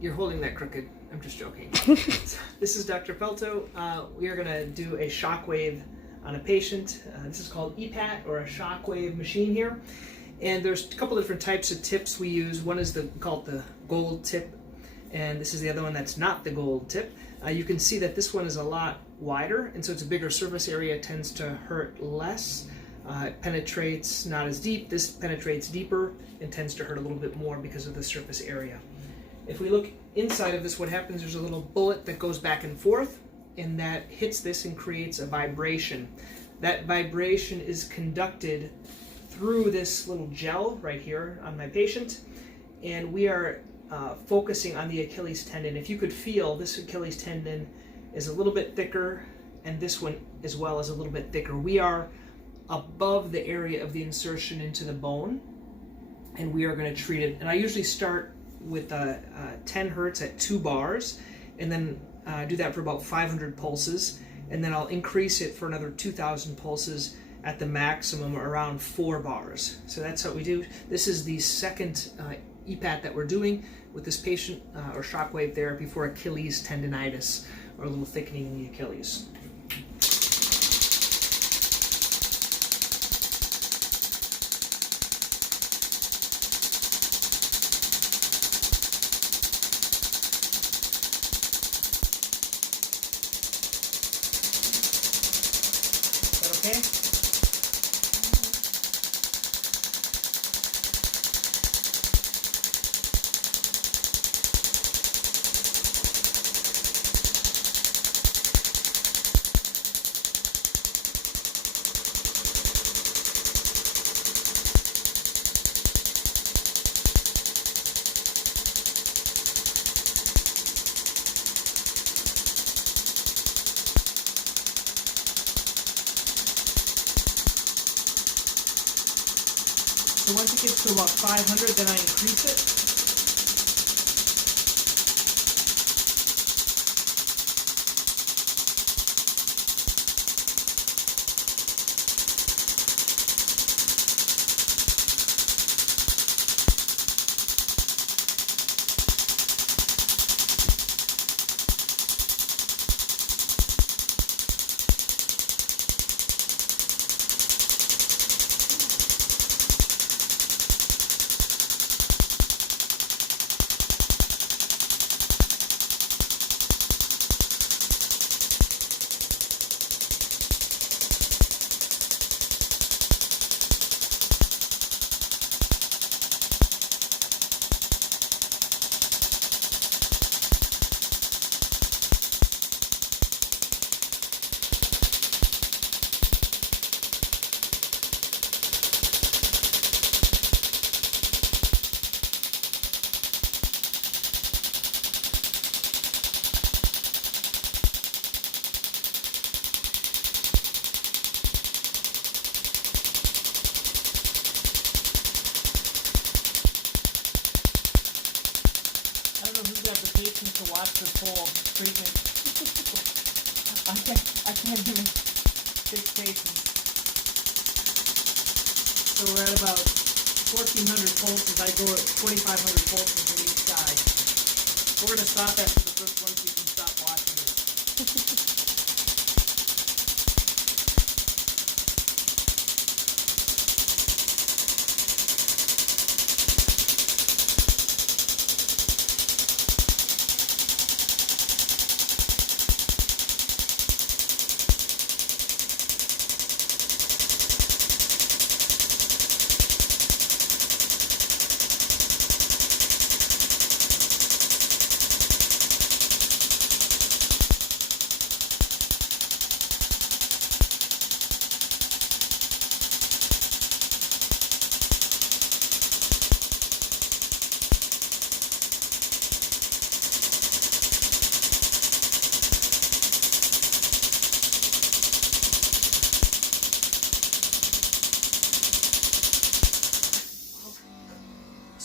You're holding that crooked. I'm just joking. This is Dr. Pelto. We are going to do a shockwave on a patient. This is called EPAT, or a shockwave machine here. And there's a couple different types of tips we use. One is called the gold tip, and this is the other one that's not the gold tip. You can see that this one is a lot wider, and so it's a bigger surface area, tends to hurt less. It penetrates not as deep. This penetrates deeper and tends to hurt a little bit more because of the surface area. If we look inside of this, what happens, there's a little bullet that goes back and forth, and that hits this and creates a vibration. That vibration is conducted through this little gel right here on my patient, and we are focusing on the Achilles tendon. If you could feel, this Achilles tendon is a little bit thicker, and this one as well is a little bit thicker. We are above the area of the insertion into the bone, and we are going to treat it. And I usually start with 10 hertz at 2 bars, and then do that for about 500 pulses, and then I'll increase it for another 2,000 pulses at the maximum, around 4 bars. So that's what we do. This is the second EPAT that we're doing with this patient, or shockwave therapy for Achilles tendonitis, or a little thickening in the Achilles. Okay. So once it gets to about 500, then I increase it. To watch this whole treatment. I can't even fix patients. So we're at about 1,400 pulses. I go at 2,500 pulses in each side. We're going to stop after the first one so you can stop watching it.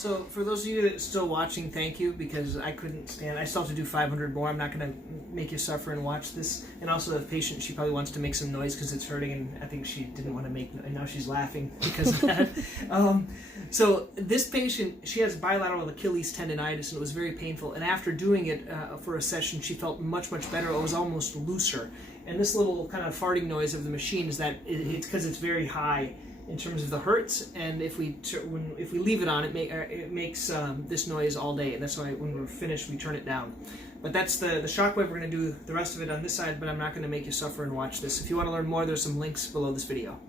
So for those of you that are still watching, thank you, because I couldn't stand. I still have to do 500 more. I'm not going to make you suffer and watch this. And also the patient, she probably wants to make some noise because it's hurting, and I think she didn't want to make. And now she's laughing because of that. So this patient, she has bilateral Achilles tendonitis, and it was very painful. And after doing it for a session, she felt much better. It was almost looser. And this little kind of farting noise of the machine is that it's because it's very high in terms of the hertz, and if we leave it on, it makes this noise all day, and that's why when we're finished we turn it down. But that's the Shockwave. We're going to do the rest of it on this side, but I'm not going to make you suffer and watch this. If you want to learn more, there's some links below this video.